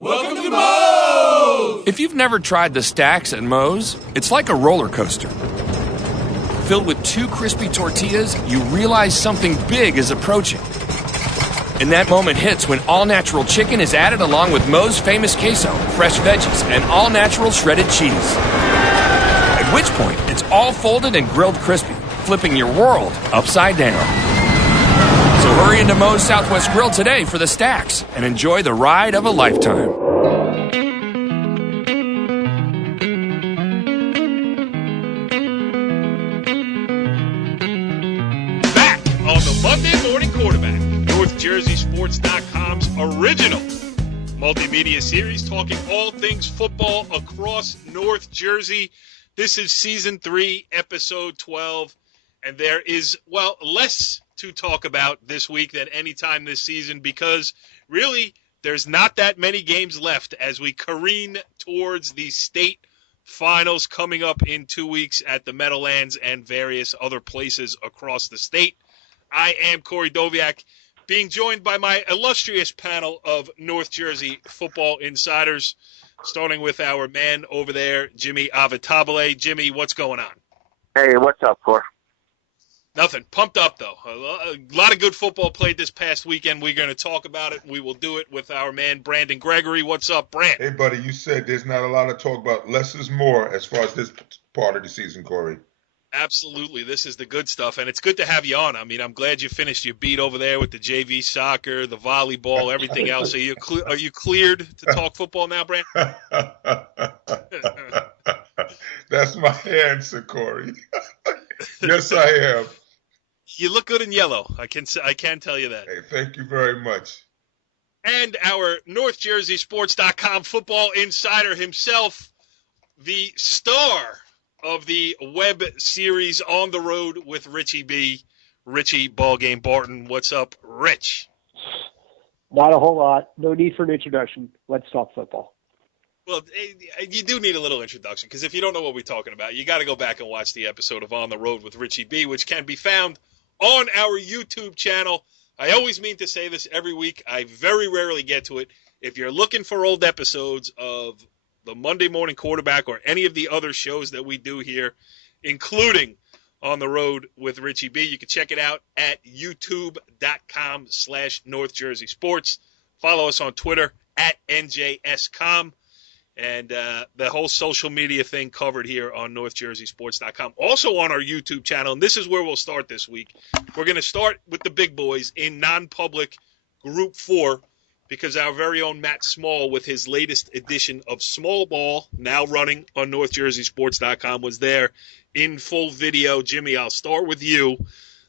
Welcome to Moe's! If you've never tried the stacks at Moe's, it's like a roller coaster. Filled with 2 crispy tortillas, you realize something big is approaching. And that moment hits when all-natural chicken is added along with Moe's famous queso, fresh veggies, and all-natural shredded cheese. At which point, it's all folded and grilled crispy, flipping your world upside down. So hurry into Moe's Southwest Grill today for the stacks and enjoy the ride of a lifetime. Back on the Monday Morning Quarterback, NorthJerseySports.com's original multimedia series talking all things football across North Jersey. This is Season 3, Episode 12, and there is, well, less to talk about this week than any time this season because really there's not that many games left as we careen towards the state finals coming up in 2 weeks at the Meadowlands and various other places across the state. I am Corey Doviak, being joined by my illustrious panel of North Jersey football insiders, starting with our man over there, Jimmy Avitabile. Jimmy, what's going on? Hey, what's up, Corey? Nothing. Pumped up, though. A lot of good football played this past weekend. We're going to talk about it. We will do it with our man, Brandon Gregory. What's up, Brand? Hey, buddy, you said there's not a lot to talk about. Less is more as far as this part of the season, Corey. Absolutely. This is the good stuff, and it's good to have you on. I mean, I'm glad you finished your beat over there with the JV soccer, the volleyball, everything else. Are you cleared to talk football now, Brand? That's my answer, Corey. Yes, I am. You look good in yellow. I can tell you that. Hey, thank you very much. And our NorthJerseySports.com football insider himself, the star of the web series On the Road with Richie B, Richie Ballgame Barton. What's up, Rich? Not a whole lot. No need for an introduction. Let's talk football. Well, you do need a little introduction because if you don't know what we're talking about, you got to go back and watch the episode of On the Road with Richie B, which can be found on our YouTube channel. I always mean to say this every week. I very rarely get to it. If you're looking for old episodes of the Monday Morning Quarterback or any of the other shows that we do here, including On the Road with Richie B, you can check it out at youtube.com/North Jersey Sports. Follow us on Twitter at NJSCom. And the whole social media thing covered here on NorthJerseySports.com. Also on our YouTube channel, and this is where we'll start this week. We're going to start with the big boys in non-public Group 4 because our very own Matt Small, with his latest edition of Small Ball, now running on NorthJerseySports.com, was there in full video. Jimmy, I'll start with you.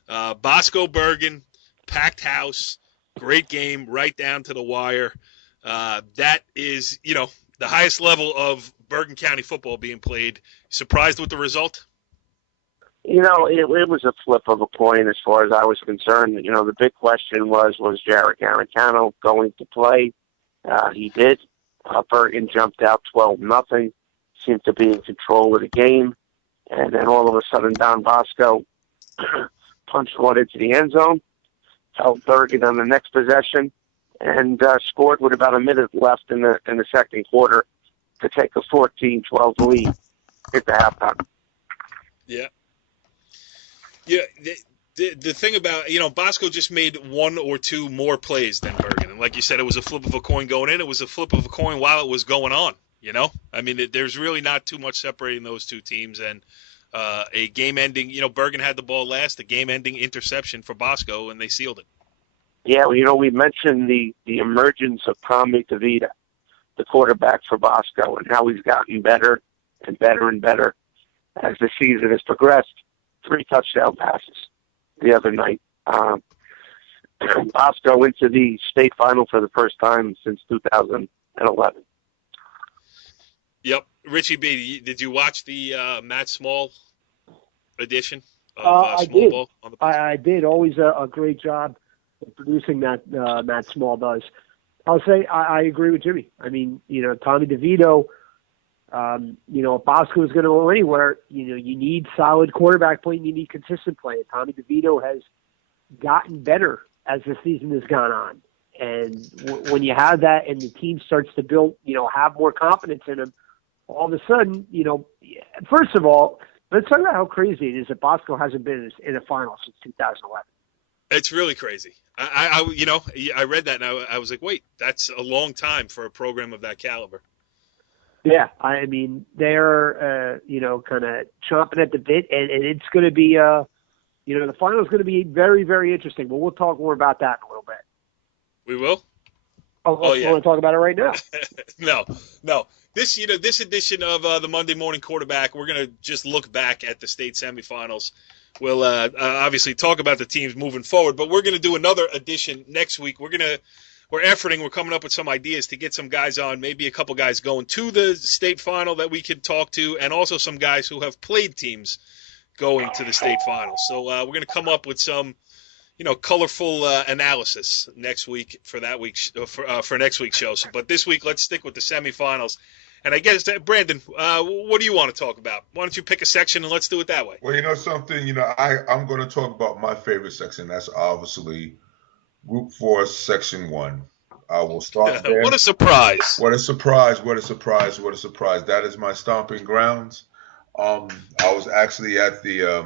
Bosco Bergen, packed house, great game, right down to the wire. That is, the highest level of Bergen County football being played. Surprised with the result? It was a flip of a coin as far as I was concerned. The big question was Jared Garantano going to play? He did. Bergen jumped out 12-0, seemed to be in control of the game. And then all of a sudden, Don Bosco punched one into the end zone, held Bergen on the next possession, and scored with about a minute left in the second quarter to take a 14-12 lead at the halftime. Yeah. Yeah, the thing about, Bosco just made one or two more plays than Bergen. And like you said, it was a flip of a coin going in. It was a flip of a coin while it was going on, I mean, there's really not too much separating those two teams. And a game-ending, Bergen had the ball last, a game-ending interception for Bosco, and they sealed it. Yeah, we mentioned the emergence of Tommy DeVito, the quarterback for Bosco, and how he's gotten better and better and better as the season has progressed. 3 touchdown passes the other night. Bosco into the state final for the first time since 2011. Yep. Richie B, did you watch the Matt Small edition of Small Ball on the podcast? I did. Always a great job producing that Matt Small does. I'll say I agree with Jimmy. I mean, Tommy DeVito, if Bosco is going to go anywhere, you need solid quarterback play and you need consistent play. Tommy DeVito has gotten better as the season has gone on. And when you have that and the team starts to build, have more confidence in them, all of a sudden, first of all, let's talk about how crazy it is that Bosco hasn't been in a final since 2011. It's really crazy. I read that and I was like, wait, that's a long time for a program of that caliber. Yeah, I mean, they're, kind of chomping at the bit, and it's going to be, the final is going to be very, very interesting. But we'll talk more about that in a little bit. We will? Oh, yeah. You want to talk about it right now? No. This edition of the Monday Morning Quarterback, we're going to just look back at the state semifinals. We'll obviously talk about the teams moving forward, but we're going to do another edition next week. We're coming up with some ideas to get some guys on, maybe a couple guys going to the state final that we could talk to, and also some guys who have played teams going to the state final. So we're going to come up with some, colorful analysis next week for that week for next week's show. But this week, let's stick with the semifinals. And I guess, Brandon, what do you want to talk about? Why don't you pick a section and let's do it that way? Well, something, I'm going to talk about my favorite section. That's obviously Group 4, Section 1. I will start there. What a surprise. What a surprise. That is my stomping grounds. I was actually at the,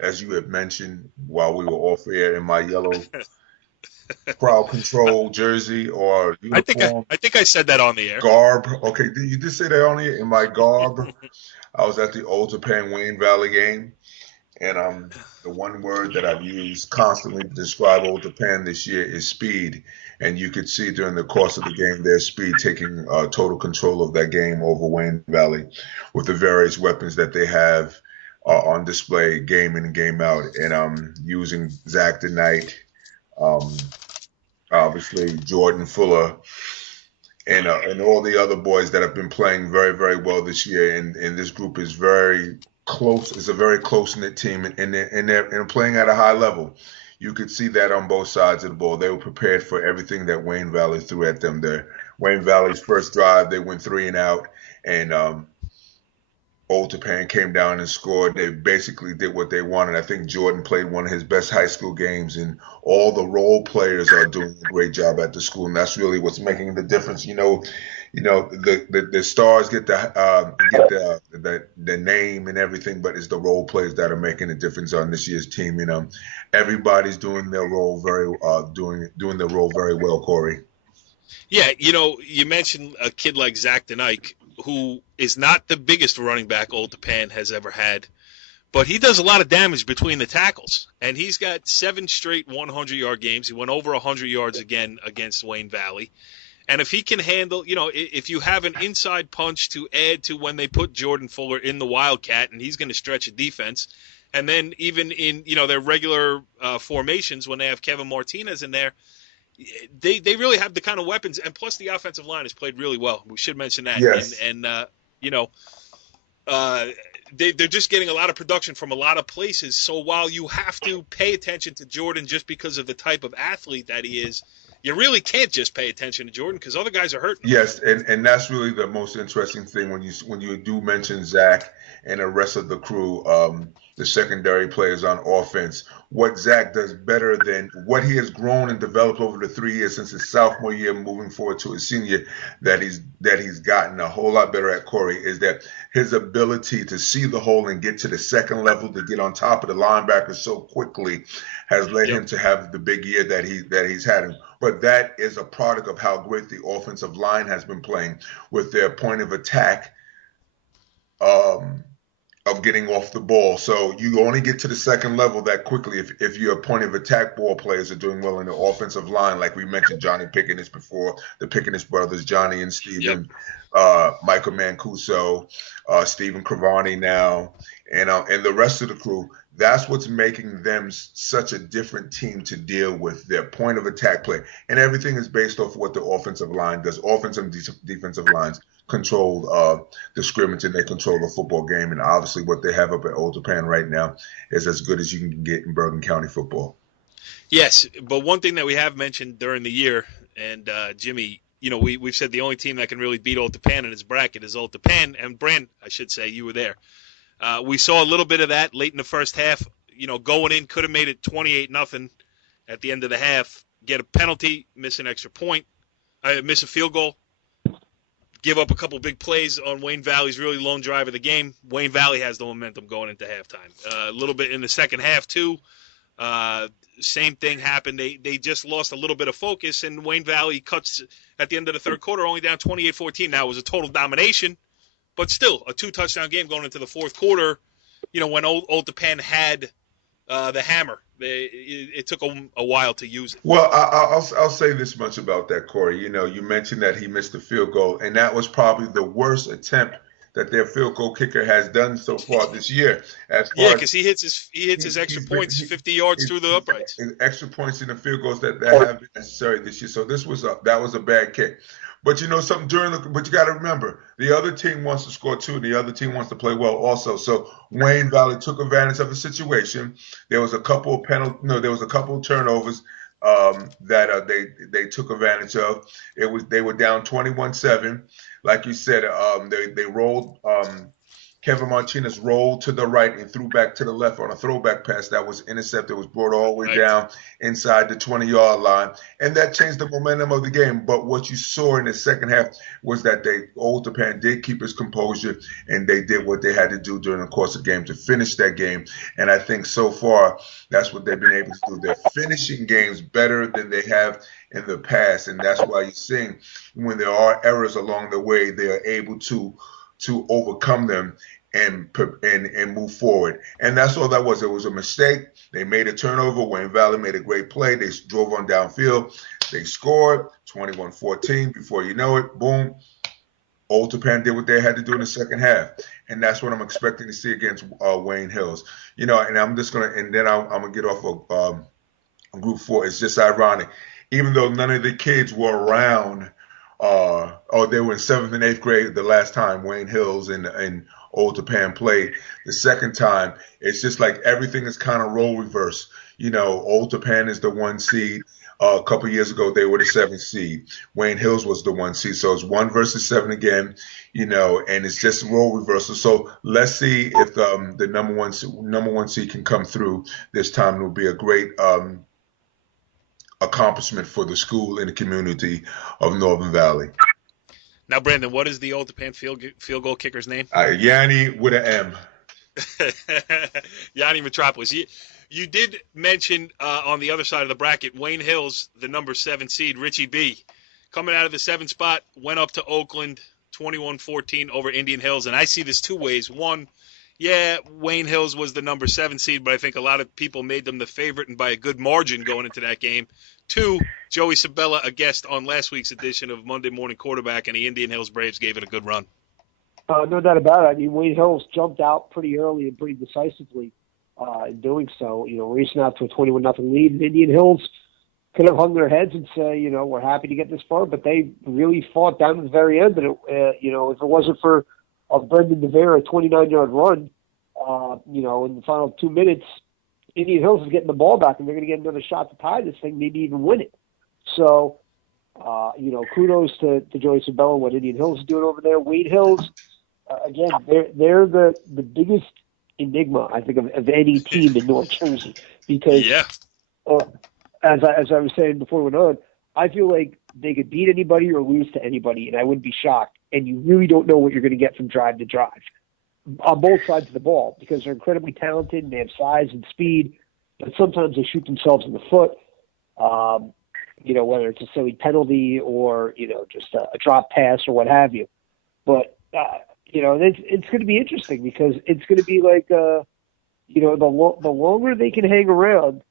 as you had mentioned, while we were off air, in my yellow crowd control jersey or uniform. I think I said that on the air. Garb. Okay, you did say that on the air? In my garb. I was at the Old Japan Wayne Valley game. And the one word that I've used constantly to describe Old Japan this year is speed. And you could see during the course of the game their speed taking total control of that game over Wayne Valley with the various weapons that they have on display game in and game out. And using Zach the Knight, obviously Jordan Fuller, and all the other boys that have been playing very, very well this year. And this group is very close. It's a very close-knit team, and they're playing at a high level. You could see that on both sides of the ball. They were prepared for everything that Wayne Valley threw at them. Wayne Valley's first drive, they went 3 and out, and Old Japan came down and scored. They basically did what they wanted. I think Jordan played one of his best high school games, and all the role players are doing a great job at the school, and that's really what's making the difference. The stars get the name and everything, but it's the role players that are making a difference on this year's team. Everybody's doing their role doing their role very well, Corey. Yeah, you mentioned a kid like Zach Denike, who is not the biggest running back Old Japan has ever had, but he does a lot of damage between the tackles, and he's got 7 straight 100-yard games. He went over 100 yards again against Wayne Valley. And if he can handle, if you have an inside punch to add to when they put Jordan Fuller in the Wildcat, and he's going to stretch a defense, and then even in, their regular formations when they have Kevin Martinez in there, they really have the kind of weapons, and plus the offensive line has played really well. We should mention that. Yes. And they're just getting a lot of production from a lot of places. So while you have to pay attention to Jordan just because of the type of athlete that he is, you really can't just pay attention to Jordan because other guys are hurting. Yes, and that's really the most interesting thing when you do mention Zach and the rest of the crew, the secondary players on offense. What Zach does better than what he has grown and developed over the 3 years since his sophomore year, moving forward to his senior, that he's gotten a whole lot better at, Corey, is that his ability to see the hole and get to the second level, to get on top of the linebackers so quickly, has led him to have the big year that he's had. But that is a product of how great the offensive line has been playing with their point of attack of getting off the ball. So you only get to the second level that quickly if your point of attack ball players are doing well in the offensive line, like we mentioned Johnny Pickenis before, the Pickenis brothers, Johnny and Steven, Michael Mancuso, Stephen Cravani now, and the rest of the crew. That's what's making them such a different team to deal with, their point of attack play. And everything is based off what the offensive line does. Offensive and defensive lines control the scrimmage, and they control the football game. And obviously what they have up at Old Japan right now is as good as you can get in Bergen County football. Yes, but one thing that we have mentioned during the year, and Jimmy, we've said the only team that can really beat Old Japan in its bracket is Old Japan. And Brand, I should say, you were there. We saw a little bit of that late in the first half. Going in, could have made it 28-0 at the end of the half. get a penalty, miss an extra point, miss a field goal, give up a couple big plays on Wayne Valley's really lone drive of the game. Wayne Valley has the momentum going into halftime. A little bit in the second half, too. Same thing happened. They just lost a little bit of focus, and Wayne Valley cuts at the end of the third quarter, only down 28-14. Now, it was a total domination, but still a 2-touchdown game going into the fourth quarter, when Old Japan had the hammer. It took a while to use it. Well, I'll say this much about that, Corey. You mentioned that he missed the field goal, and that was probably the worst attempt that their field goal kicker has done so far this year. Because he hits his extra points 50 yards through the uprights. Extra points in the field goals that have been necessary this year. So that was a bad kick. But something but you got to remember, the other team wants to score too, and the other team wants to play well also. So Wayne Valley took advantage of the situation. There was a couple of turnovers that they took advantage of. They were down 21-7. Like you said, they rolled. Kevin Martinez rolled to the right and threw back to the left on a throwback pass that was intercepted, was brought all the way down inside the 20-yard line, and that changed the momentum of the game. But what you saw in the second half was that Old Japan did keep his composure, and they did what they had to do during the course of the game to finish that game. And I think so far that's what they've been able to do. They're finishing games better than they have in the past, and that's why you're seeing when there are errors along the way, they are able to overcome them and move forward. And that's all that was. It was a mistake. They made a turnover. Wayne Valley made a great play. They drove on downfield. They scored 21-14. Before you know it, boom, Old Japan did what they had to do in the second half. And that's what I'm expecting to see against Wayne Hills. And I'm just going to – and then I'm going to get off of Group 4. It's just ironic. Even though none of the kids were around they were in 7th and 8th grade the last time Wayne Hills and Old Japan played. The second time, it's just like everything is kind of role reverse. Old Japan is the 1 seed. A couple years ago, they were the 7th seed. Wayne Hills was the 1 seed. So it's 1 versus 7 again, and it's just role reversal. So let's see if the number one seed can come through this time. It will be a great accomplishment for the school and the community of Northern Valley. Now, Brandon, what is the Old Japan field goal kicker's name? Yanni with an M. Yanni Metropolis. You did mention on the other side of the bracket, Wayne Hills, the number 7 seed, Richie B, coming out of the 7th spot, went up to Oakland, 21-14 over Indian Hills. And I see this two ways. One, Wayne Hills was the number 7 seed, but I think a lot of people made them the favorite and by a good margin going into that game. 2, Joey Sabella, a guest on last week's edition of Monday Morning Quarterback, and the Indian Hills Braves gave it a good run. No doubt about it. I mean, Wayne Hills jumped out pretty early and pretty decisively in doing so, racing out to a 21-0 lead. And Indian Hills could have hung their heads and say, we're happy to get this far, but they really fought down to the very end. And, if it wasn't for Brendan DeVere, a 29-yard run, in the final 2 minutes, Indian Hills is getting the ball back, and they're going to get another shot to tie this thing, maybe even win it. So, kudos to Joey Sabella, what Indian Hills is doing over there. Wayne Hills, again, they're the biggest enigma, I think, of any team in North Jersey. Because, as I was saying before we went on, I feel like they could beat anybody or lose to anybody, and I wouldn't be shocked. And you really don't know what you're going to get from drive to drive on both sides of the ball, because they're incredibly talented and they have size and speed, but sometimes they shoot themselves in the foot, whether it's a silly penalty or, just a drop pass or what have you. But, it's going to be interesting, because it's going to be like, the longer they can hang around,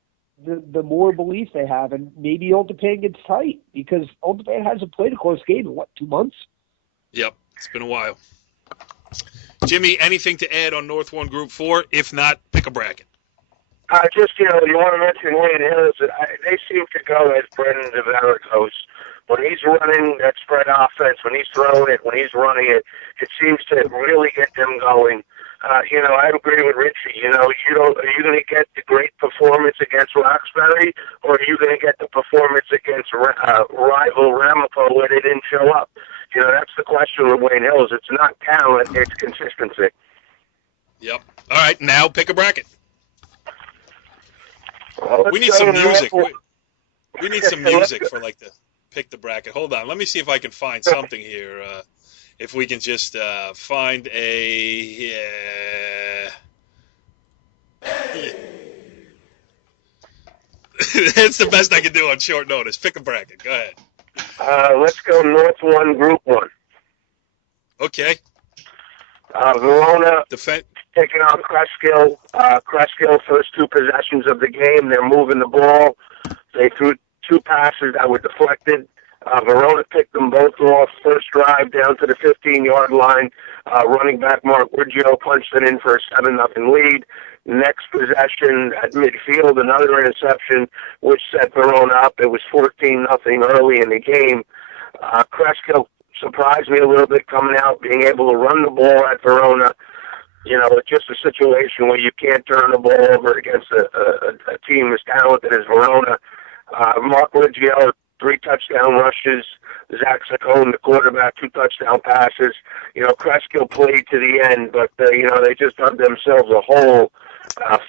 the more belief they have, and maybe Old Japan gets tight, because Old Japan hasn't played a close game in, 2 months? Yep, it's been a while. Jimmy, anything to add on North 1 Group 4? If not, pick a bracket. You want to mention Wayne Hills. They seem to go as Brendan DeVere goes. When he's running that spread offense, when he's throwing it, when he's running it, it seems to really get them going. I agree with Richie. Are you going to get the great performance against Roxbury, or are you going to get the performance against rival Ramapo where they didn't show up? That's the question with Wayne Hills. It's not talent, it's consistency. Yep. All right, now pick a bracket. Well, we need some music. We need some music for like the pick the bracket. Hold on, let me see if I can find something here. If we can just find a. It's the best I can do on short notice. Pick a bracket. Go ahead. Let's go North 1, Group 1. Okay. Verona Defend. taking on Kreskill. Kreskill, first 2 possessions of the game, they're moving the ball. They threw 2 passes that were deflected. Verona picked them both off. First drive down to the 15-yard line. Running back Mark Riggio punched it in for a 7-0 lead. Next possession at midfield, another interception, which set Verona up. It was 14-0 early in the game. Kreskill surprised me a little bit coming out, being able to run the ball at Verona. It's just a situation where you can't turn the ball over against a team as talented as Verona. Mark Riggio, 3 touchdown rushes. Zach Saccone, the quarterback, 2 touchdown passes. Kreskill played to the end, but, they just dug themselves a hole,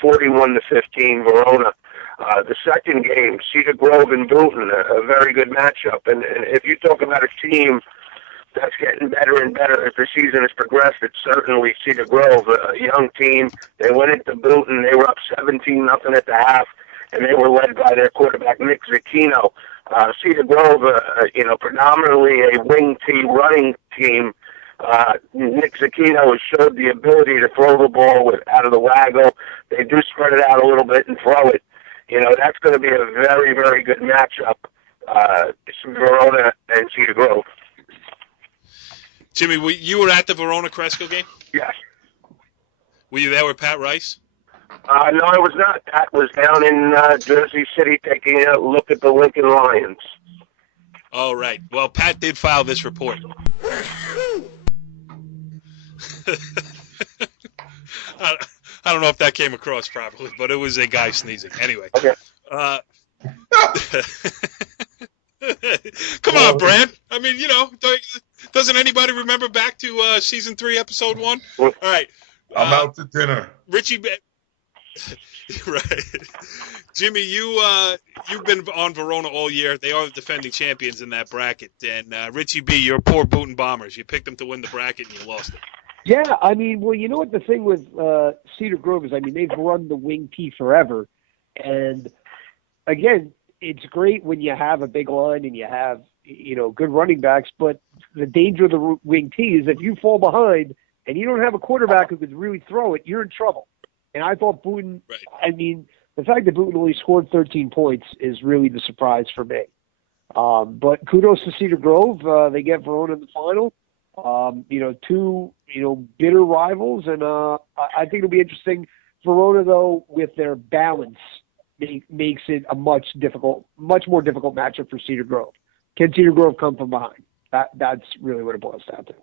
41-15, Verona. The second game, Cedar Grove and Boonton, a very good matchup. And if you talk about a team that's getting better and better as the season has progressed, it's certainly Cedar Grove, a young team. They went into Boonton. They were up 17-0 at the half, and they were led by their quarterback, Nick Zucchino. Cedar Grove, predominantly a wing T running team. Nick Zucchino has showed the ability to throw the ball out of the waggle. They do spread it out a little bit and throw it. That's going to be a very, very good matchup, Verona and Cedar Grove. Jimmy, you were at the Verona-Kreskill game? Yes. Were you there with Pat Rice? No, I was not. Pat was down in Jersey City taking a look at the Lincoln Lions. Oh, right. Well, Pat did file this report. I don't know if that came across properly, but it was a guy sneezing. Anyway. Okay. Come on, Brad. I mean, doesn't anybody remember back to season 3, episode 1? All right. I'm out to dinner. Richie, right? Jimmy, you've been on Verona all year. They are the defending champions in that bracket. And Richie B, your poor Boonton Bombers. You picked them to win the bracket and you lost it. Yeah, I mean, well, you know what the thing with Cedar Grove is? I mean, they've run the wing T forever. And, again, it's great when you have a big line and you have, good running backs. But the danger of the wing T is if you fall behind and you don't have a quarterback who could really throw it, you're in trouble. And I thought Boonton, right. I mean, the fact that Boonton only scored 13 points is really the surprise for me. But kudos to Cedar Grove. They get Verona in the final. 2, bitter rivals. And I think it'll be interesting. Verona, though, with their balance, makes it a much more difficult matchup for Cedar Grove. Can Cedar Grove come from behind? That's really what it boils down to.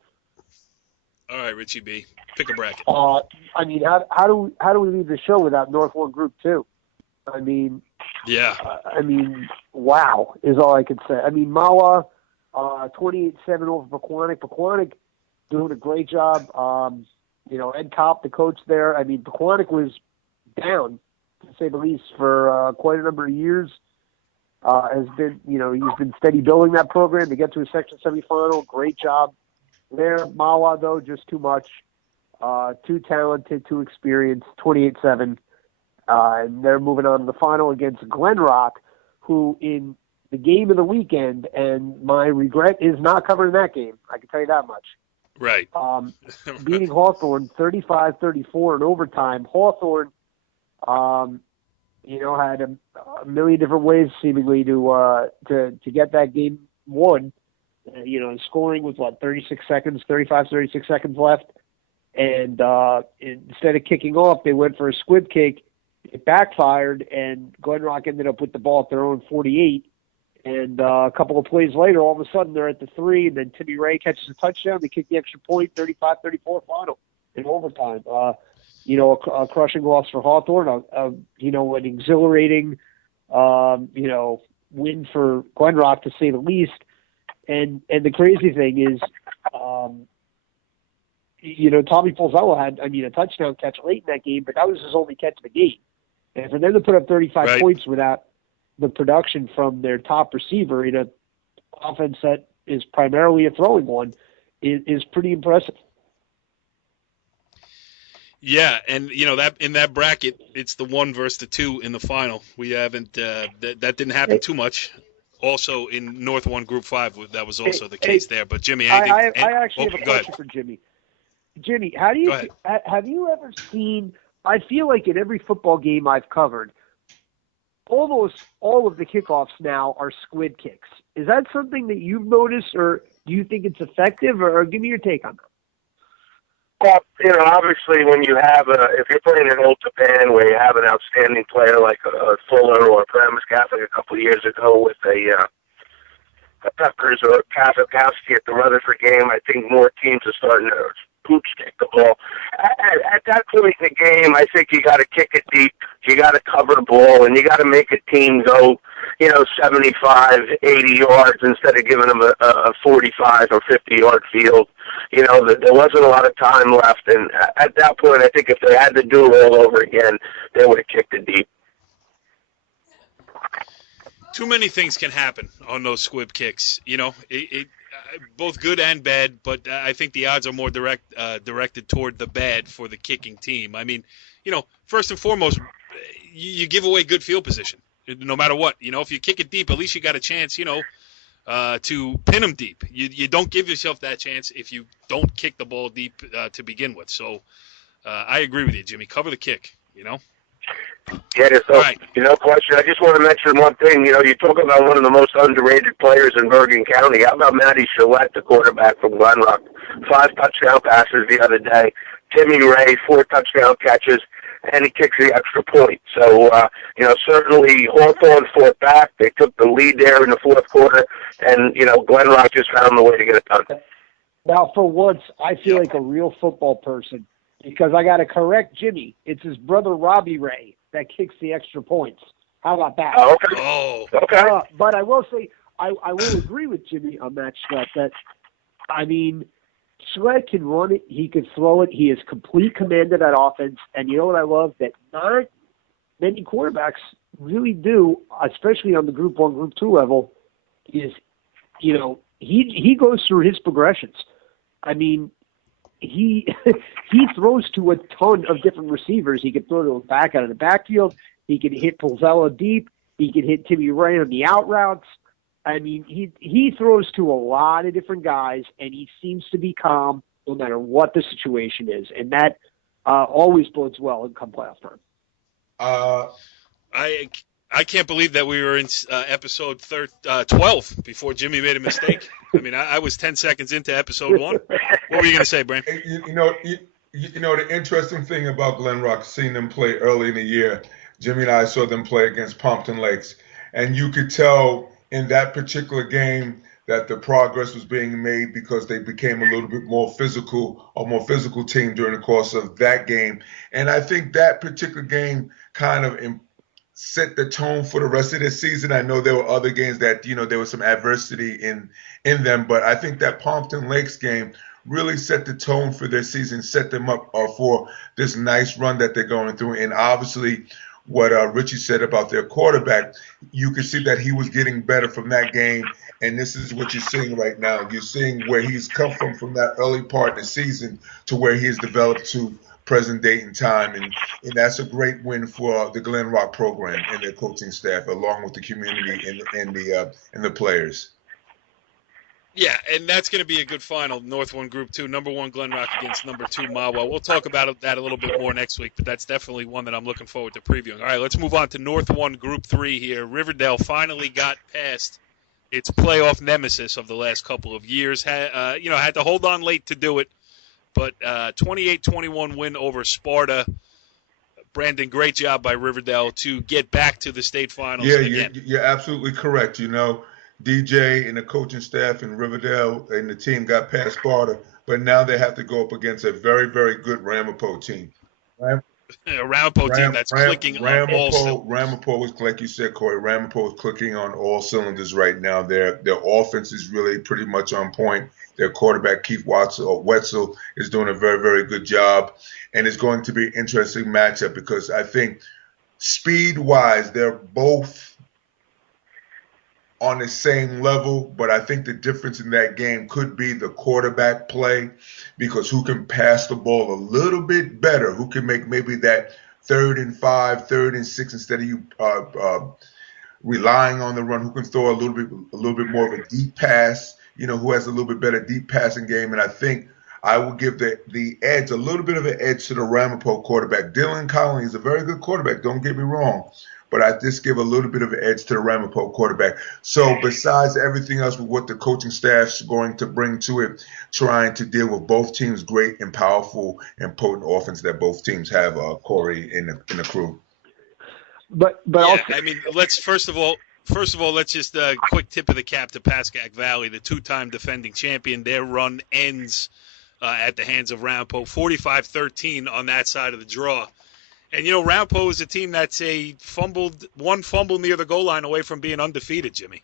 All right, Richie B, pick a bracket. I mean, how do we leave the show without North 1 Group 2? I mean, yeah. Wow is all I can say. I mean, Mawa, 28-7 over Pequannock. Pequannock doing a great job. Ed Kopp, the coach there. I mean, Pequannock was down, to say the least, for quite a number of years. Has been, he's been steady building that program to get to a section semifinal. Great job there. Mawa, though, just too much. Too talented, too experienced, 28-7. And they're moving on to the final against Glenrock, who in the game of the weekend, and my regret is not covering that game. I can tell you that much. Right. Beating Hawthorne 35-34 in overtime. Hawthorne, had a million different ways seemingly to get that game won. Scoring with 36 seconds left. And instead of kicking off, they went for a squib kick. It backfired, and Glenrock ended up with the ball at their own 48. And a couple of plays later, all of a sudden, they're at the 3, and then Timmy Ray catches a touchdown. They kick the extra point, 35-34 final in overtime. A crushing loss for Hawthorne, an exhilarating, win for Glenrock, to say the least. And the crazy thing is, Tommy Polzello had, a touchdown catch late in that game, but that was his only catch of the game. And for them to put up 35 points without the production from their top receiver in an offense that is primarily a throwing one is pretty impressive. Yeah, and that in that bracket, it's the 1 versus the 2 in the final. We haven't that didn't happen too much. Also in North 1 Group 5, that was also the case there. But Jimmy, I actually have a question for Jimmy. Jimmy, have you ever seen? I feel like in every football game I've covered, almost all of the kickoffs now are squid kicks. Is that something that you've noticed, or do you think it's effective? Or give me your take on that. Well, obviously when you have if you're playing in Old Japan where you have an outstanding player like Fuller or Paramus Catholic a couple of years ago with a Peppers or Kazakowski at the Rutherford game, I think more teams are starting to pooch kick the ball. At that point in the game, I think you got to kick it deep, you got to cover the ball, and you got to make a team go, 75, 80 yards instead of giving them a 45 or 50-yard field. There wasn't a lot of time left, and at that point, I think if they had to do it all over again, they would have kicked it deep. Too many things can happen on those squib kicks. Both good and bad, but I think the odds are more directed toward the bad for the kicking team. I mean, first and foremost, you give away good field position, no matter what. If you kick it deep, at least you got a chance, to pin them deep. You don't give yourself that chance if you don't kick the ball deep to begin with. So I agree with you, Jimmy. Cover the kick, Yeah, there's no question. I just want to mention one thing. You talk about one of the most underrated players in Bergen County. How about Matty Gillette, the quarterback from Glen Rock? 5 touchdown passes the other day. Timmy Ray, 4 touchdown catches, and he kicks the extra point. So, certainly Hawthorne fought back. They took the lead there in the fourth quarter, and, Glen Rock just found the way to get it done. Now, for once, I feel like a real football person because I got to correct Jimmy. It's his brother Robbie Ray that kicks the extra points. How about that? Oh, okay. Oh, okay. But I will say, I will agree with Jimmy on that, Schlett, that, Schlett can run it, he can throw it, he has complete command of that offense, and you know what I love? That not many quarterbacks really do, especially on the Group 1, Group 2 level, is, he goes through his progressions. He throws to a ton of different receivers. He can throw to a back out of the backfield. He can hit Polzello deep. He can hit Timmy Ray on the out routes. He throws to a lot of different guys, and he seems to be calm no matter what the situation is, and that always bodes well in come playoff time. I can't believe that we were in episode 12 before Jimmy made a mistake. I was 10 seconds into episode 1. What were you going to say, Brian? The interesting thing about Glen Rock, seeing them play early in the year, Jimmy and I saw them play against Pompton Lakes, and you could tell in that particular game that the progress was being made because they became a little bit more physical team during the course of that game. And I think that particular game kind of set the tone for the rest of the season. I know there were other games that, there was some adversity in them, but I think that Pompton Lakes game really set the tone for their season, set them up for this nice run that they're going through. And obviously what Richie said about their quarterback, you could see that he was getting better from that game. And this is what you're seeing right now. You're seeing where he's come from that early part of the season to where he's developed to present date and time. And that's a great win for the Glen Rock program and their coaching staff, along with the community and the players. Yeah, and that's going to be a good final, North 1 Group 2, number 1 Glen Rock against number 2 Mahwah. We'll talk about that a little bit more next week, but that's definitely one that I'm looking forward to previewing. All right, let's move on to North 1 Group 3 here. Riverdale finally got past its playoff nemesis of the last couple of years. Had to hold on late to do it, but 28-21 win over Sparta. Brandon, great job by Riverdale to get back to the state finals again. You're absolutely correct. DJ and the coaching staff in Riverdale and the team got past Sparta, but now they have to go up against a very, very good Ramapo team. A Ramapo team that's clicking on all cylinders. Ramapo is, like you said, Corey, Ramapo is clicking on all cylinders right now. Their offense is really pretty much on point. Their quarterback, Keith Wetzel, is doing a very, very good job. And it's going to be an interesting matchup because I think speed-wise, they're both on the same level, but I think the difference in that game could be the quarterback play, because who can pass the ball a little bit better, who can make maybe that 3rd and 5, 3rd and 6 instead of you relying on the run, who can throw a little bit more of a deep pass, who has a little bit better deep passing game. And I think I will give the edge, a little bit of an edge to the Ramapo quarterback. Dylan Conley is a very good quarterback, don't get me wrong, but I just give a little bit of an edge to the Ramapo quarterback. So besides everything else with what the coaching staff's going to bring to it, trying to deal with both teams' great and powerful and potent offense that both teams have, Corey, in the crew. But yeah, also, I mean, let's first of all, let's just quick tip of the cap to Pascack Valley, the 2-time defending champion. Their run ends at the hands of Ramapo, 45-13 on that side of the draw. And, Ramapo is a team that's one fumble near the goal line away from being undefeated, Jimmy.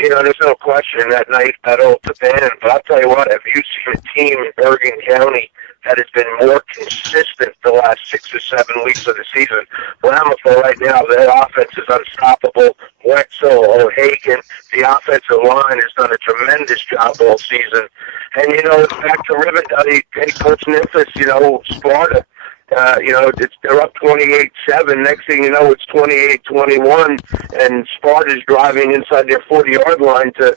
There's no question that night at Old Japan. But I'll tell you what, if you see a team in Bergen County that has been more consistent the last 6 or 7 weeks of the season, Ramapo right now, their offense is unstoppable. Wetzel, O'Hagan, the offensive line has done a tremendous job all season. And, back to Rivendell, hey, Coach Memphis, Sparta. They're up 28-7. Next thing you know, it's 28-21, and Sparta's driving inside their 40-yard line to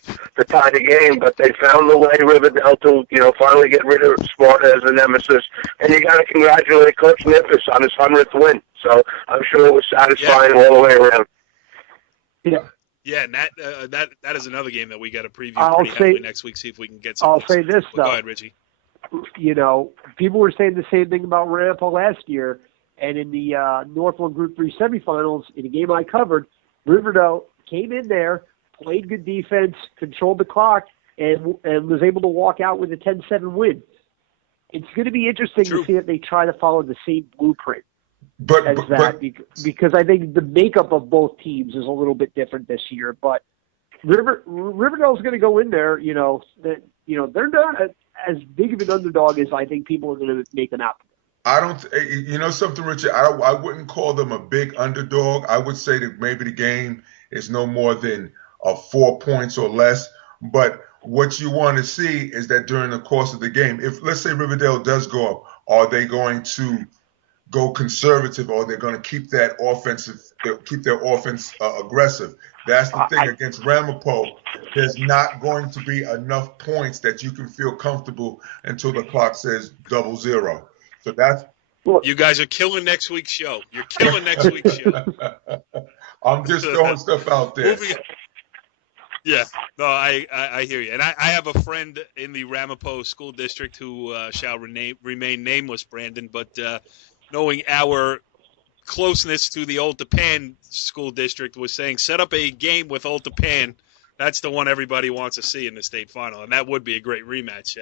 tie the game. But they found the way, Rivendell, to finally get rid of Sparta as a nemesis. And you got to congratulate Coach Memphis on his 100th win. So I'm sure it was satisfying all the way around. Yeah. Yeah, and that is another game that we got to preview pretty heavily next week. See if we can get some. I'll say this though. Go ahead, Richie. People were saying the same thing about Ramapo last year, and in the Northland Group 3 semifinals, in a game I covered, Riverdale came in there, played good defense, controlled the clock, and was able to walk out with a 10-7 win. It's going to be interesting to see if they try to follow the same blueprint because I think the makeup of both teams is a little bit different this year. But Riverdale's going to go in there, they're not as big of an underdog as I think people are going to make them out. I don't, something, Richard, I wouldn't call them a big underdog. I would say that maybe the game is no more than 4 points or less. But what you want to see is that during the course of the game, if let's say Riverdale does go up, are they going to go conservative, or they're going to keep their offense aggressive? That's the thing. Against Ramapo, there's not going to be enough points that you can feel comfortable until the clock says 00. So that's. You guys are killing next week's show. You're killing next week's show. I'm just throwing stuff out there. Yeah, no, I hear you. And I have a friend in the Ramapo School District who shall remain nameless, Brandon, but knowing our closeness to the Old Tapan School District, was saying set up a game with Old Tapan. That's the one everybody wants to see in the state final, and that would be a great rematch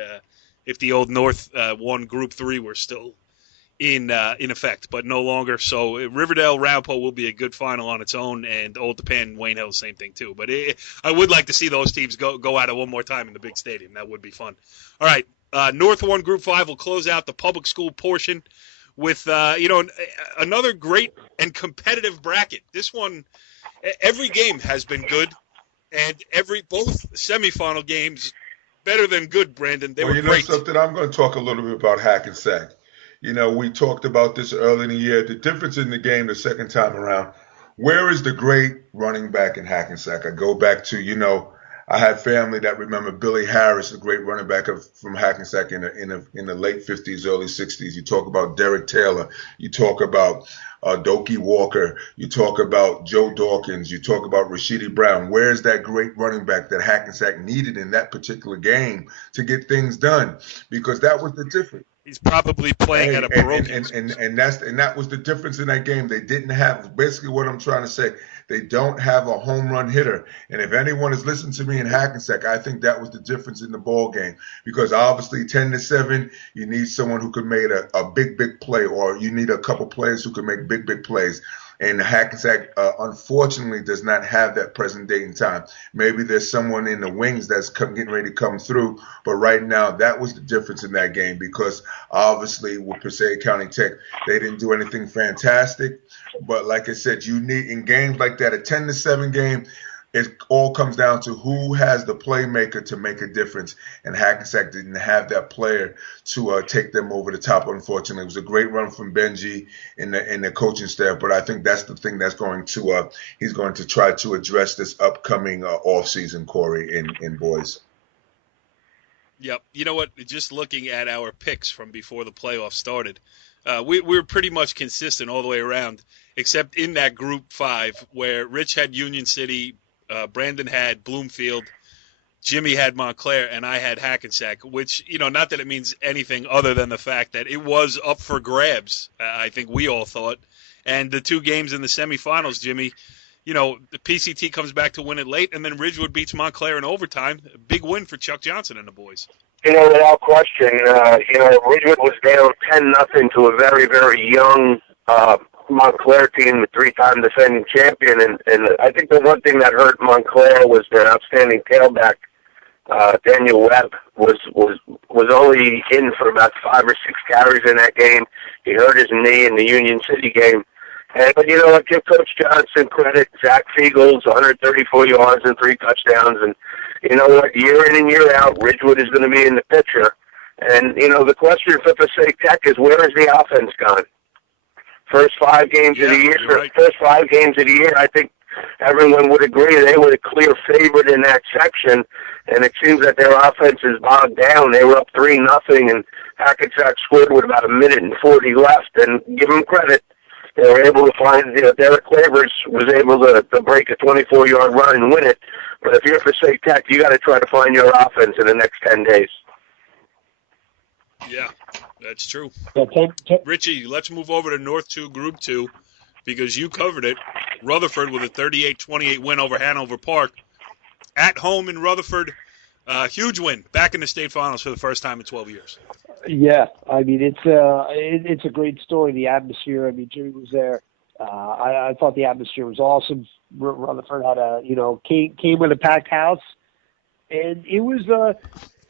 if the old North 1 Group 3 were still in effect, but no longer. So Riverdale Ramapo will be a good final on its own, and Old Tapan Wayne Hill, same thing too. But I would like to see those teams go at it one more time in the big stadium. That would be fun. All right, North 1 Group 5 will close out the public school portion with another great and competitive bracket. This one, every game has been good, and both semifinal games better than good. Brandon, they were great. Something, I'm going to talk a little bit about Hackensack. We talked about this early in the year. The difference in the game the second time around. Where is the great running back in Hackensack? I go back to I had family that remember Billy Harris, the great running back from Hackensack in the late 50s, early 60s. You talk about Derek Taylor. You talk about Dokie Walker. You talk about Joe Dawkins. You talk about Rashidi Brown. Where's that great running back that Hackensack needed in that particular game to get things done? Because that was the difference. He's probably playing at a parochial. And that was the difference in that game. They didn't have, basically what I'm trying to say, they don't have a home run hitter. And if anyone has listened to me in Hackensack, I think that was the difference in the ball game. Because obviously 10-7, you need someone who can make a big play, or you need a couple players who can make big plays. And Hackensack, unfortunately, does not have that present day in time. Maybe there's someone in the wings that's getting ready to come through. But right now, that was the difference in that game, because obviously with Passaic County Tech, they didn't do anything fantastic. But like I said, you need, in games like that, a 10-7 game, it all comes down to who has the playmaker to make a difference. And Hackensack didn't have that player to take them over the top, unfortunately. It was a great run from Benji in the coaching staff, but I think that's the thing that's going to he's going to try to address this upcoming offseason, Corey, in boys. Yep. You know what? Just looking at our picks from before the playoffs started, we were pretty much consistent all the way around, except in that Group 5 where Rich had Union City, Brandon had Bloomfield, Jimmy had Montclair, and I had Hackensack, which, not that it means anything other than the fact that it was up for grabs, I think we all thought. And the two games in the semifinals, Jimmy, the PCT comes back to win it late, and then Ridgewood beats Montclair in overtime. A big win for Chuck Johnson and the boys. Without question, Ridgewood was down 10-0 to a very, very young Montclair team, the three-time defending champion. And I think the one thing that hurt Montclair was their outstanding tailback, Daniel Webb, was only in for about 5 or 6 carries in that game. He hurt his knee in the Union City game. But, I give Coach Johnson credit. Zach Fiegel's 134 yards and 3 touchdowns. And you know what? Year in and year out, Ridgewood is going to be in the picture. And, the question for Passaic Tech is, where is the offense gone? First 5 games of the year, right. First 5 games of the year, I think everyone would agree they were the clear favorite in that section. And it seems that their offense is bogged down. They were up 3-0, and Hackensack scored with about 1:40 left. And give them credit. They were able to find, Derek Clavers was able to break a 24-yard run and win it. But if you're Passaic Tech, you got to try to find your offense in the next 10 days. Yeah, that's true. Yeah, Richie, let's move over to North 2, Group 2, because you covered it. Rutherford with a 38-28 win over Hanover Park. At home in Rutherford, huge win. Back in the state finals for the first time in 12 years. Yeah, I mean, it's a great story. The atmosphere, I mean, Jimmy was there. I thought the atmosphere was awesome. Rutherford had came with a packed house, and it was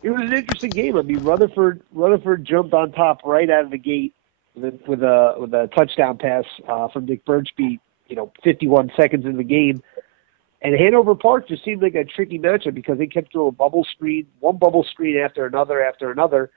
an interesting game. I mean, Rutherford jumped on top right out of the gate with a touchdown pass from Nick Birchby, 51 seconds in the game. And Hanover Park just seemed like a tricky matchup because they kept throwing one bubble screen after another.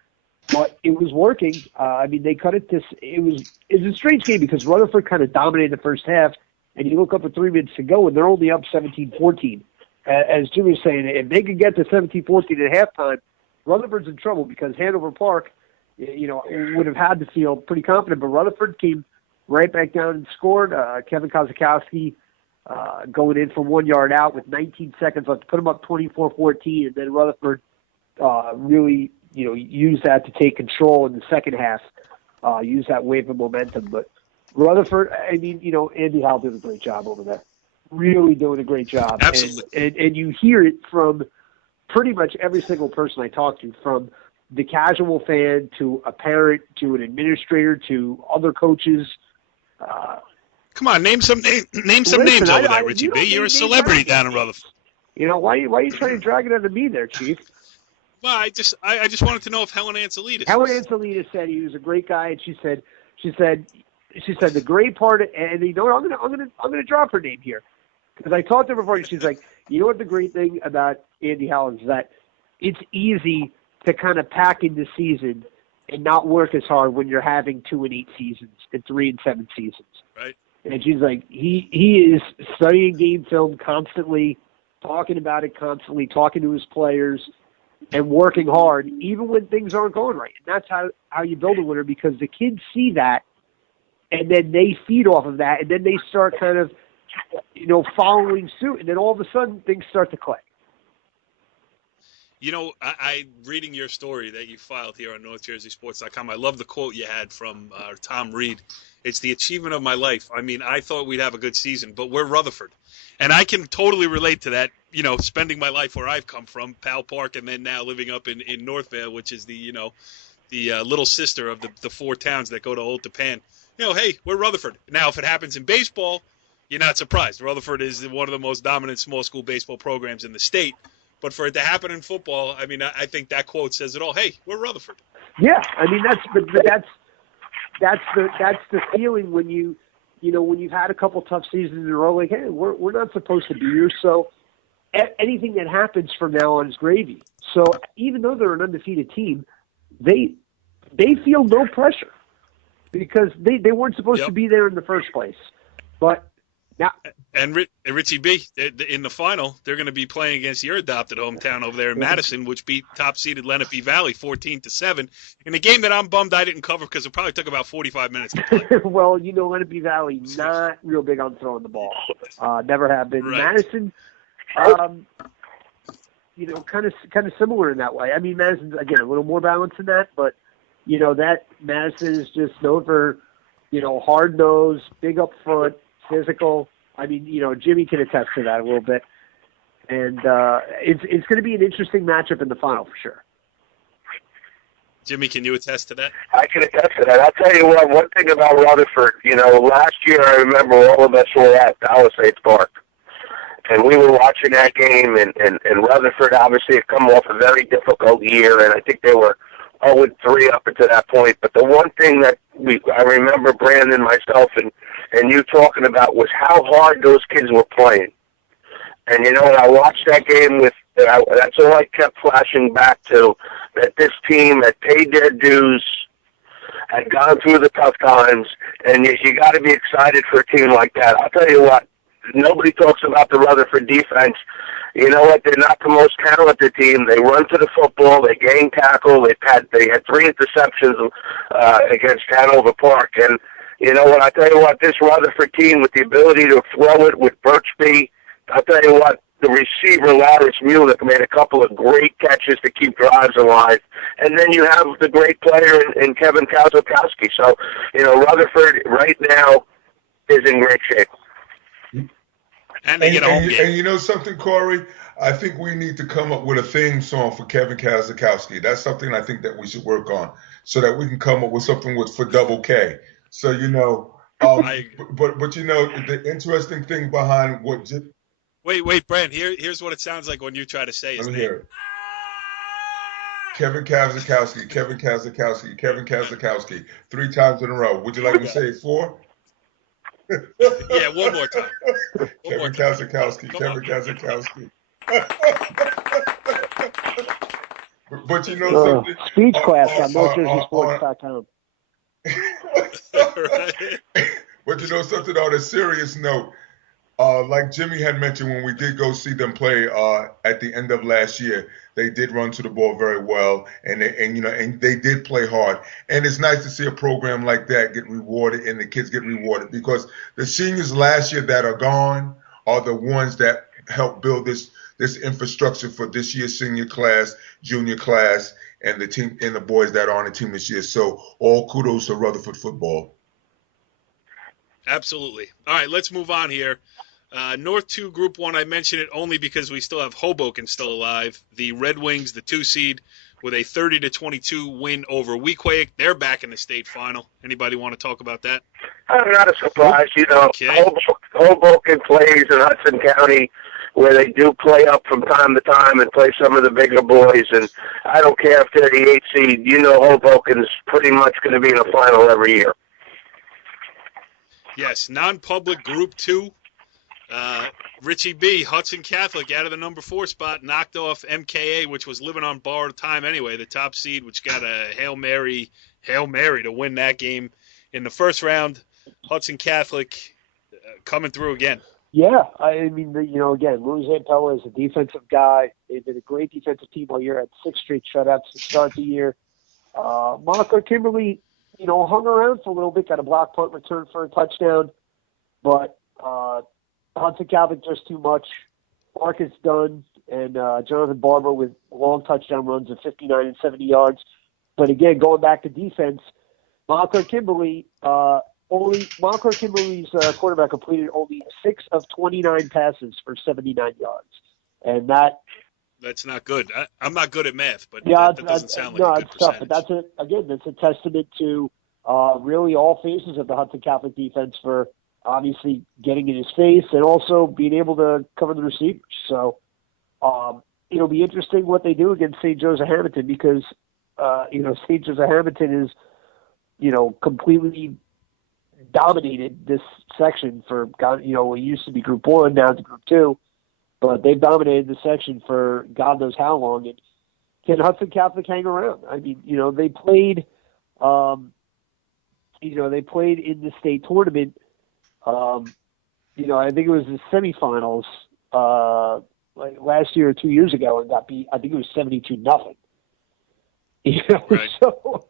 But it was working. I mean, they cut it to – it was a strange game because Rutherford kind of dominated the first half, and you look up at 3 minutes to go, and they're only up 17-14. As Jimmy was saying, if they could get to 17-14 at halftime, Rutherford's in trouble because Hanover Park, would have had to feel pretty confident. But Rutherford came right back down and scored. Kevin Kozakowski going in from 1 yard out with 19 seconds left to put them up 24-14, and then Rutherford really – use that to take control in the second half, use that wave of momentum. But Rutherford, I mean, Andy Howell did a great job over there. Really doing a great job. Absolutely. And you hear it from pretty much every single person I talk to, from the casual fan to a parent to an administrator to other coaches. Come on, name some names over there, Richie B. You're a celebrity down in Rutherford. Why are you trying to drag it onto me there, Chief? Well, I just wanted to know if Helen Anselides. Helen Anselides said he was a great guy, and she said the great part, and I'm gonna drop her name here because I talked to her before, and she's like, what the great thing about Andy Howell is that it's easy to kind of pack in the season and not work as hard when you're having 2-8 seasons and 3-7 seasons. Right. And she's like, he is studying game film constantly, talking about it constantly, talking to his players, and working hard, even when things aren't going right. And that's how you build a winner, because the kids see that, and then they feed off of that, and then they start kind of, following suit, and then all of a sudden things start to click. I reading your story that you filed here on NorthJerseySports.com, I love the quote you had from Tom Reed. It's the achievement of my life. I mean, I thought we'd have a good season, but we're Rutherford. And I can totally relate to that, spending my life where I've come from, Powell Park, and then now living up in Northvale, which is the little sister of the 4 towns that go to Old Japan. Hey, we're Rutherford. Now, if it happens in baseball, you're not surprised. Rutherford is one of the most dominant small school baseball programs in the state. But for it to happen in football, I mean, I think that quote says it all. Hey, we're Rutherford. Yeah, I mean that's the feeling when when you've had a couple tough seasons in a row. Like, hey, we're not supposed to be here, so anything that happens from now on is gravy. So even though they're an undefeated team, they feel no pressure because they weren't supposed to be there in the first place. But now, and Richie B, in the final, they're going to be playing against your adopted hometown over there in Madison, which beat top-seeded Lenape Valley 14-7 in a game that I'm bummed I didn't cover because it probably took about 45 minutes to play. Well, Lenape Valley not real big on throwing the ball. Never have been. Right. Madison, kind of similar in that way. I mean, Madison's again a little more balanced than that, but that Madison is just known for hard nose, big up front, physical. I mean, Jimmy can attest to that a little bit, and it's going to be an interesting matchup in the final for sure. Jimmy, can you attest to that? I can attest to that. I'll tell you what. One thing about Rutherford, last year I remember all of us were at Palisades Park. And we were watching that game, and Rutherford obviously had come off a very difficult year, and I think they were 0-3 up until that point. But the one thing that I remember Brandon, myself, and you talking about was how hard those kids were playing. And, when I watched that game that's all I kept flashing back to, that this team had paid their dues, had gone through the tough times, and you got to be excited for a team like that. I'll tell you what. Nobody talks about the Rutherford defense. You know what? They're not the most talented team. They run to the football. They gain tackle. They had 3 interceptions against Hanover Park. And you know what? I tell you what, this Rutherford team with the ability to throw it with Birchby, I tell you what, the receiver Laris Mulick made a couple of great catches to keep drives alive. And then you have the great player in Kevin Kazakowski. So, Rutherford right now is in great shape. And they get a home game. And you know something, Corey? I think we need to come up with a theme song for Kevin Kazakowski. That's something I think that we should work on so that we can come up with something for Double K. So, but the interesting thing behind what Wait, Brent, here's what it sounds like when you try to say his name. Hear it. Kevin Kazakowski, Kevin Kazakowski, Kevin Kazakowski, 3 times in a row. Would you like me to say it 4? Yeah, one more time. Kevin Kazakowski, Kevin Kazakowski. But something? Speech class on NorthJerseySports.com. Right. But something on a serious note, like Jimmy had mentioned when we did go see them play at the end of last year, they did run to the ball very well, and they did play hard. And it's nice to see a program like that get rewarded and the kids get rewarded because the seniors last year that are gone are the ones that help build this infrastructure for this year's senior class, junior class, and the team and the boys that are on the team this year. So all kudos to Rutherford football. Absolutely. All right, let's move on here. North 2, Group 1, I mention it only because we still have Hoboken still alive. The Red Wings, the 2 seed, with a 30-22 win over Weequahic. They're back in the state final. Anybody want to talk about that? I'm not a surprise. Okay. Hoboken plays in Hudson County where they do play up from time to time and play some of the bigger boys. And I don't care if they're the 8 seed. Hoboken's pretty much going to be in the final every year. Yes, non-public Group 2. Richie B, Hudson Catholic, out of the number 4 spot, knocked off MKA, which was living on borrowed time anyway, the top seed, which got a Hail Mary to win that game in the first round. Hudson Catholic coming through again. Yeah, I mean, again, Louis Zampella is a defensive guy. They've been a great defensive team all year, had 6 straight shutouts to start the year. Monica Kimberly, hung around for a little bit, got a block punt return for a touchdown, but Hudson Catholic just too much. Marcus Dunn and Jonathan Barber with long touchdown runs of 59 and 70 yards. But again, going back to defense, Montclair Kimberly's quarterback completed only 6 of 29 passes for 79 yards, and that's not good. I'm not good at math, but yeah, that doesn't sound like a good tough. percentage. But that's a testament to really all phases of the Hudson Catholic defense for obviously getting in his face and also being able to cover the receivers. So it'll be interesting what they do against St. Joseph Hamilton because St. Joseph Hamilton is completely dominated this section for it used to be Group 1, now it's Group 2. but they've dominated the section for God knows how long. And can Hudson Catholic hang around? I mean, they played, they played in the state tournament. I think it was the semifinals like last year or 2 years ago, and got beat. I think it was 72-0. Right. So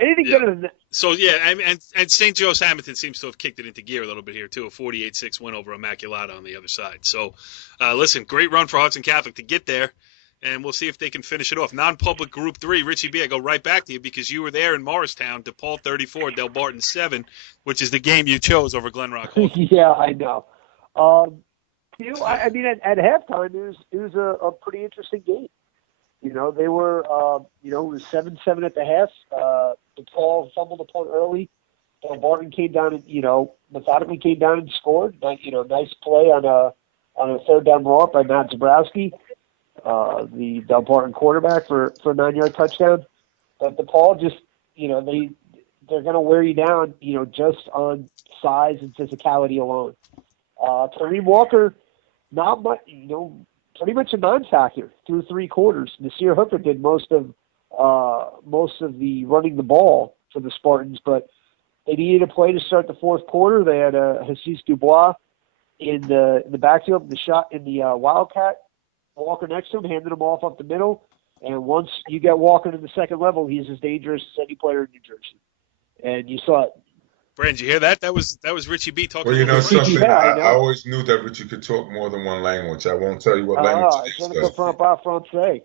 anything better than that. So yeah, and St. Joe's Hamilton seems to have kicked it into gear a little bit here too. A 48-6 win over Immaculata on the other side. So, listen, great run for Hudson Catholic to get there. And we'll see if they can finish it off. Non-public Group 3, Richie B, I go right back to you because you were there in Morristown, DePaul 34, Del Barton 7, which is the game you chose over Glen Rock Hall. Yeah, I know. I mean, at halftime, it was a pretty interesting game. They were, it was 7-7 at the half. DePaul fumbled a punt early. Del Barton came down and, methodically came down and scored. Nice play on a third down roll by Matt Zabrowski. The Del Barton quarterback for a 9-yard touchdown. But DePaul just, they're going to wear you down, just on size and physicality alone. Kareem Walker, not much, pretty much a non-factor through 3 quarters. Nasir Hooker did most of the running the ball for the Spartans, but they needed a play to start the fourth quarter. They had Jesus Dubois in the backfield, in the Wildcat. Walker next to him, handed him off up the middle. And once you get Walker to the second level, he's as dangerous as any player in New Jersey. And you saw it. Brand, did you hear that? That was Richie B talking. Well, something. Yeah, I always knew that Richie could talk more than one language. I won't tell you what language it is. Je ne comprends pas français.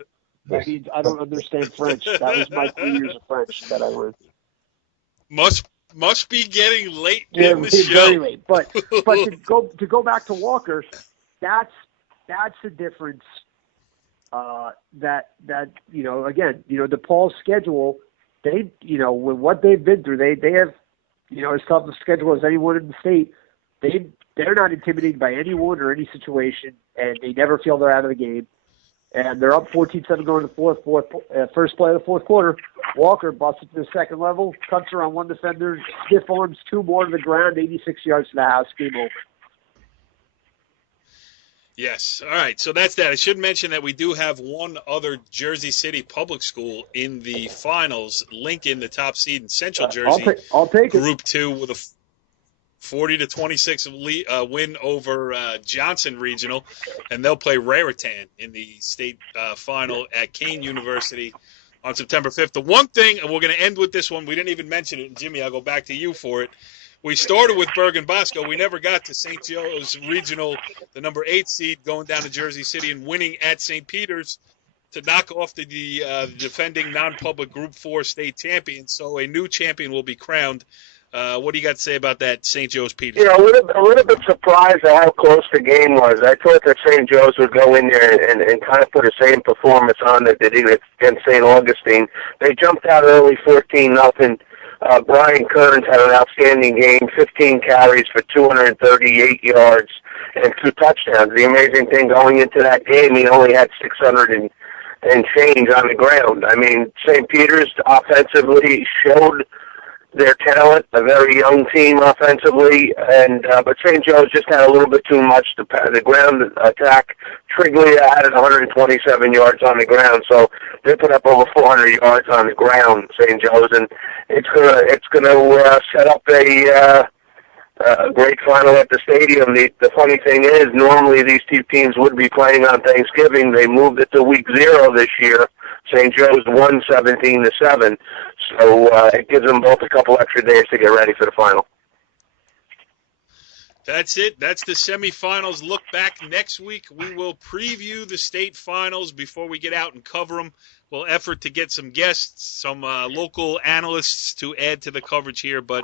That means I don't understand French. That was my 3 years of French that I learned. Must be getting late in the show. Very late. But to go back to Walker, that's the difference. Again, DePaul's schedule, with what they've been through, they have, as tough a schedule as anyone in the state. They're not intimidated by anyone or any situation, and they never feel they're out of the game. And they're up 14-7 going to the first play of the fourth quarter. Walker busts it to the second level, cuts around one defender, stiff arms 2 more to the ground, 86 yards to the house, game over. Yes. All right. So that's that. I should mention that we do have one other Jersey City public school in the finals. Lincoln, the top seed in Central Jersey. I'll take Group 2 with a 40-26 win over Johnson Regional, and they'll play Raritan in the state final at Kane University on September 5th. The one thing, and we're going to end with this one, we didn't even mention it, and Jimmy, I'll go back to you for it. We started with Bergen Bosco. We never got to St. Joe's Regional, the number 8 seed, going down to Jersey City and winning at St. Peter's to knock off the defending non-public Group 4 state champion. So a new champion will be crowned. What do you got to say about that, St. Joe's Peters? A little bit surprised at how close the game was. I thought that St. Joe's would go in there and kind of put the same performance on that they did against St. Augustine. They jumped out early 14-0. Brian Kearns had an outstanding game, 15 carries for 238 yards and 2 touchdowns. The amazing thing going into that game, he only had 600 and change on the ground. I mean, St. Peter's offensively showed their talent, a very young team offensively, and but St. Joe's just had a little bit too much. The ground attack, Triglia added 127 yards on the ground, so they put up over 400 yards on the ground, St. Joe's, and it's gonna set up a great final at the stadium. The funny thing is, normally these 2 teams would be playing on Thanksgiving. They moved it to week 0 this year. St. Joe's won 17-7, so it gives them both a couple extra days to get ready for the final. That's it. That's the semifinals. Look back next week. We will preview the state finals before we get out and cover them. We'll effort to get some guests, some local analysts to add to the coverage here, but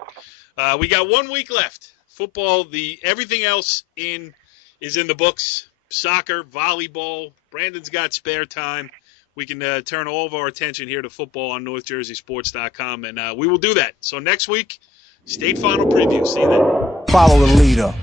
we got 1 week left. Football, everything else is in the books. Soccer, volleyball. Brandon's got spare time. We can turn all of our attention here to football on NorthJerseySports.com, and we will do that. So next week, state final preview. See you then. Follow the leader.